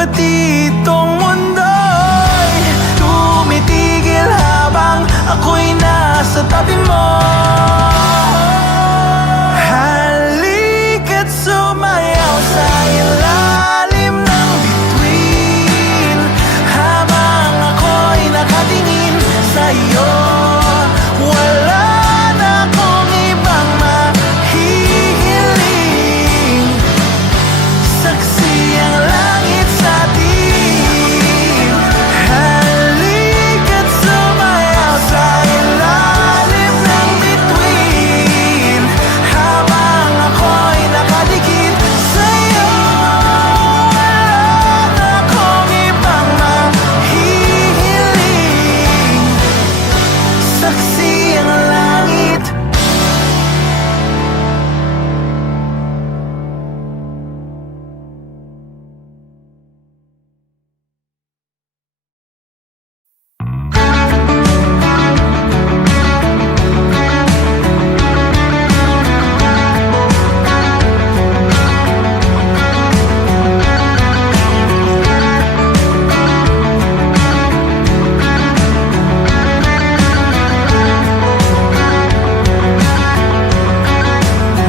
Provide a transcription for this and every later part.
pati itong mundo'y tumitigil habang ako'y nasa tabi mo. Halika't sumayaw sa ilalim ng bituin habang ako'y nakatingin sa'yo. Wala na akong ibang mahihiling, saksi ang langit sa atin. Halika't sumayaw sa ilalim ng bituin habang ako'y nakadikit sa'yo. Wala na akong ibang mahihiling, saksi ang langit.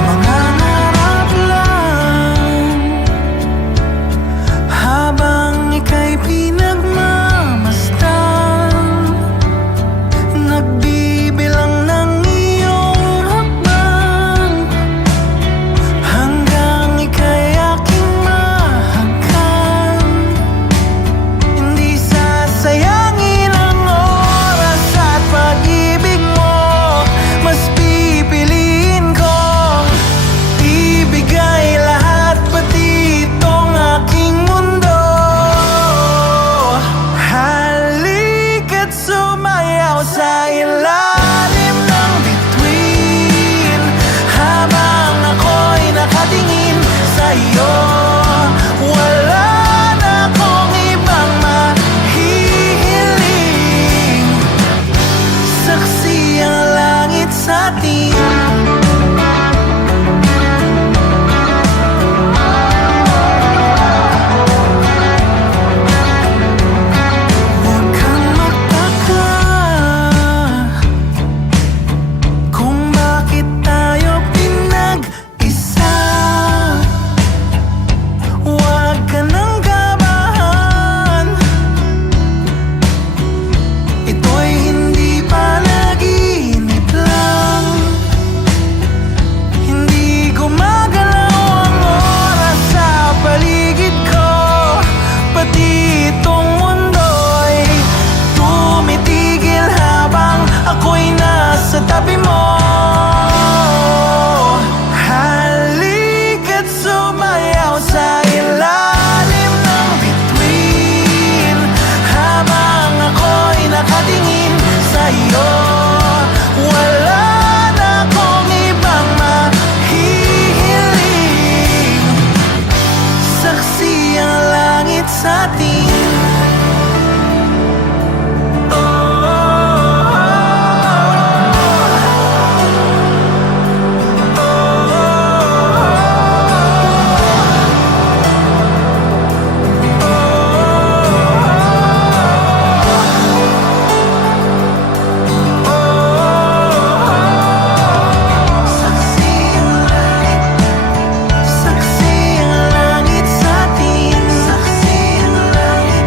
Mangangarap lang habang ika'y pinagmamasdan, nagbibilang ng iyong hakbang hanggang ika'y aking mahagkan. Hindi sasayangin ang oras at pag-ibig mo, mas pipiliin kong ibigay lahat, pati itong aking mundo. Halika't sumayaw sa ilalim ng bituin habang ako'y nakatingin sa'yo. Wala na akong ibang mahihiling, saksi ang langit sa atin. Huwag kang magtaka kung bakit tayo pinag-isa. Huwag ka nang kabahan, ito'y hindi panaginip lang. Hindi gumagalaw ang oras sa paligid ko, pati itong mundo'y tumitigil habang ako'y nasa tabi mo. Halika't sumayaw sa ilalim ng bituin habang ako'y nakatingin sa'yo. Wala na akong ibang mahihiling, saksi ang langit sa atin. Saksi ang langit sa atin. Saksi ang langit.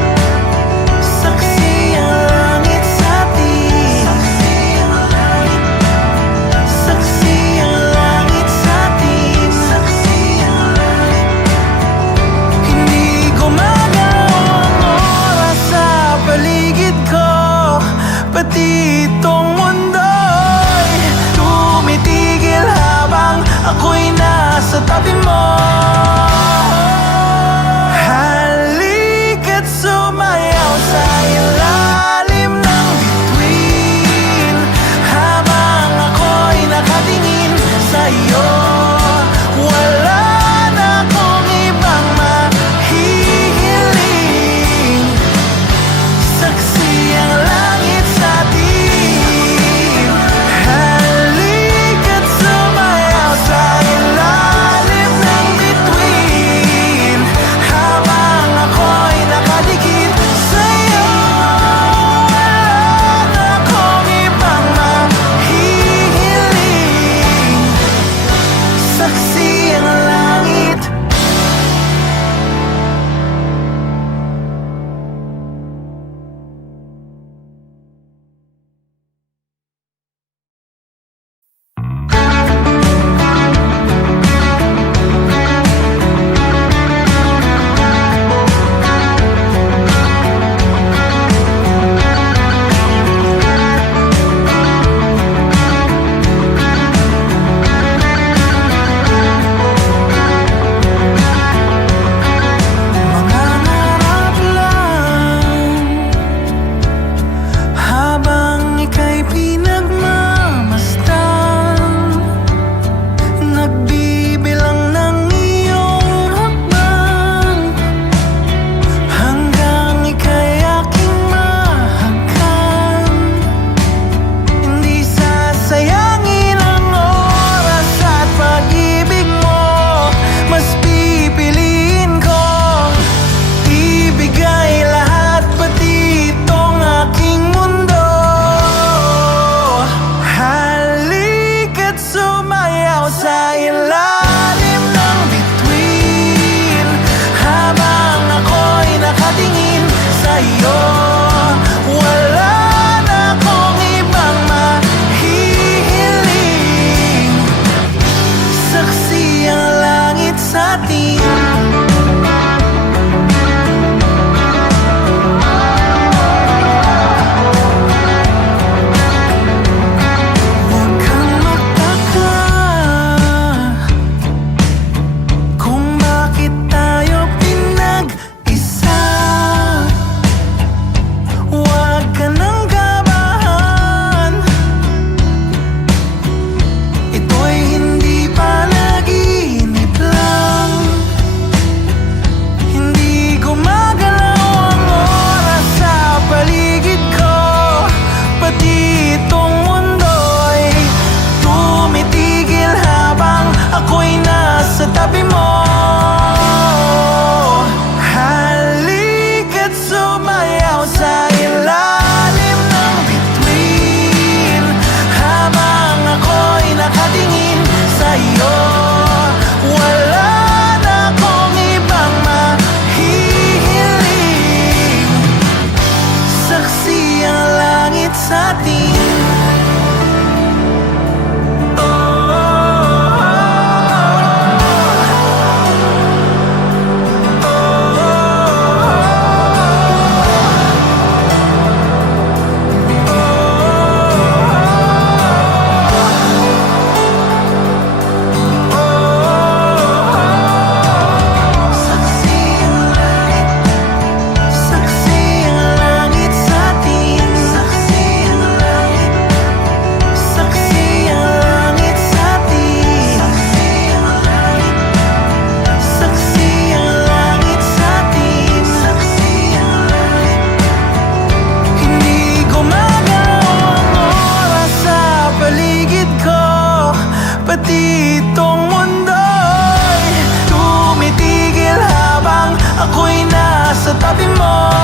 sa tabi mo